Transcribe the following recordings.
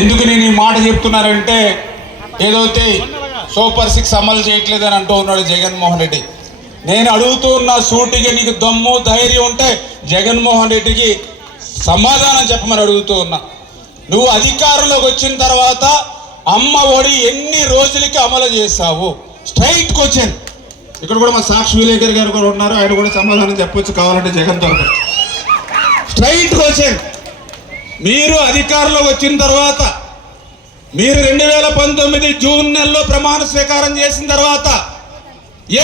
ఎందుకు నేను ఈ మాట చెప్తున్నానంటే, ఏదైతే సూపర్ 6 అమలు చేయట్లేదని అంటూ ఉన్నాడు జగన్మోహన్ రెడ్డి. నేను అడుగుతూ ఉన్న సూటిగా, నీకు దమ్ము ధైర్యం ఉంటే జగన్మోహన్ రెడ్డికి సమాధానం చెప్పమని అడుగుతూ ఉన్నా. నువ్వు అధికారంలోకి వచ్చిన తర్వాత అమ్మ ఒడి ఎన్ని రోజులకి అమలు చేశావు? Straight question. ఇక్కడ కూడా మా సాక్షి విలేకర్ గారు కూడా ఉన్నారు, ఆయన కూడా సమాధానం చెప్పొచ్చు కావాలంటే జగన్ తరపు. Straight question. మీరు అధికారంలోకి వచ్చిన తర్వాత, మీరు 2019 జూన్ నెలలో ప్రమాణ స్వీకారం చేసిన తర్వాత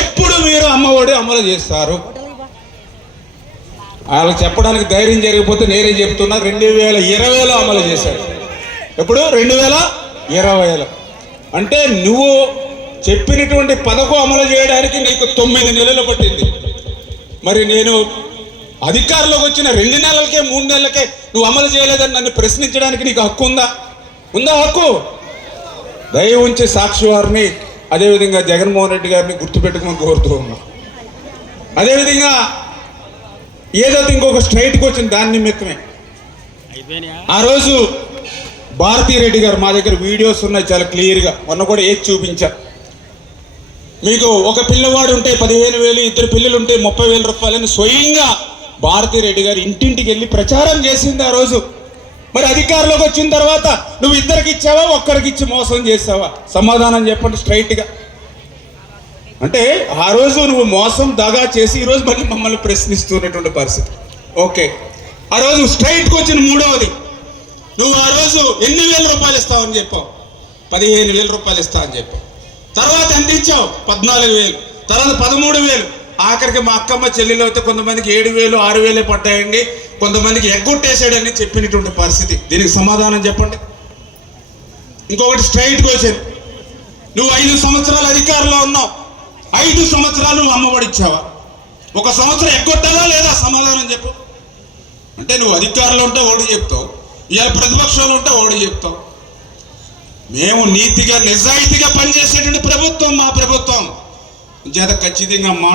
ఎప్పుడు మీరు అమ్మ ఒడి అమలు చేస్తారు? వాళ్ళకి చెప్పడానికి ధైర్యం జరిగిపోతే నేనే చెప్తున్నా, 2020లో అమలు చేశారు. ఎప్పుడు? 2020లో. అంటే నువ్వు చెప్పినటువంటి పథకం అమలు చేయడానికి నీకు 9 నెలలు పట్టింది. మరి నేను అధికారంలోకి వచ్చిన 2 నెలలకే 3 నెలలకే నువ్వు అమలు చేయలేదని నన్ను ప్రశ్నించడానికి నీకు హక్కు ఉందా? ఉందా హక్కు? దయ ఉంచి సాక్షి వారిని, అదేవిధంగా జగన్మోహన్ రెడ్డి గారిని గుర్తుపెట్టుకోమని కోరుతూ ఉన్నా. అదేవిధంగా ఏదైతే ఇంకొక స్ట్రైట్కి వచ్చింది దాని నిమిత్తమే ఆ రోజు భారతీరెడ్డి గారు, మా దగ్గర వీడియోస్ ఉన్నాయి చాలా క్లియర్గా, మొన్న కూడా ఏది చూపించా మీకు. ఒక పిల్లవాడు ఉంటే 15,000, 2 పిల్లలు ఉంటే 30,000 రూపాయలని స్వయంగా భారతీరెడ్డి గారు ఇంటింటికి వెళ్ళి ప్రచారం చేసింది ఆ రోజు. మరి అధికారంలోకి వచ్చిన తర్వాత నువ్వు 2కి ఇచ్చావా, ఒక్కరికి ఇచ్చి మోసం చేసావా? సమాధానం చెప్పండి స్ట్రైట్గా. అంటే ఆ రోజు నువ్వు మోసం దగా చేసి ఈరోజు మళ్ళీ మమ్మల్ని ప్రశ్నిస్తున్నటువంటి పరిస్థితి. ఓకే, ఆ రోజు స్ట్రైట్కి వచ్చిన 3వది, నువ్వు ఆ రోజు ఎన్ని వేల రూపాయలు ఇస్తావని చెప్పావు? 15,000 రూపాయలు ఇస్తా అని చెప్పావు. తర్వాత ఎంత ఇచ్చావు? 14,000. తర్వాత 13,000. ఆఖరికి మా అక్కమ్మ చెల్లెలు అయితే కొంతమందికి 7,000, 6,000 పడ్డాయండి, కొంతమందికి ఎగ్గొట్టేసాడని చెప్పినటువంటి పరిస్థితి. దీనికి సమాధానం చెప్పండి. ఇంకొకటి స్ట్రైట్ క్వశ్చన్. నువ్వు 5 సంవత్సరాలు అధికారంలో ఉన్నావు, 5 సంవత్సరాలు నువ్వు అమ్మఒడి ఇచ్చావా? 1 సంవత్సరం ఎగ్గొట్టావా లేదా? సమాధానం చెప్పు. అంటే నువ్వు అధికారంలో ఉంటే ఓడి చెప్తావు, ఇలా ప్రతిపక్షంలో ఉంటే ఓడి చెప్తావు. మేము నీతిగా నిజాయితీగా పనిచేసేటువంటి ప్రభుత్వం మా ప్రభుత్వం చేత ఖచ్చితంగా మాట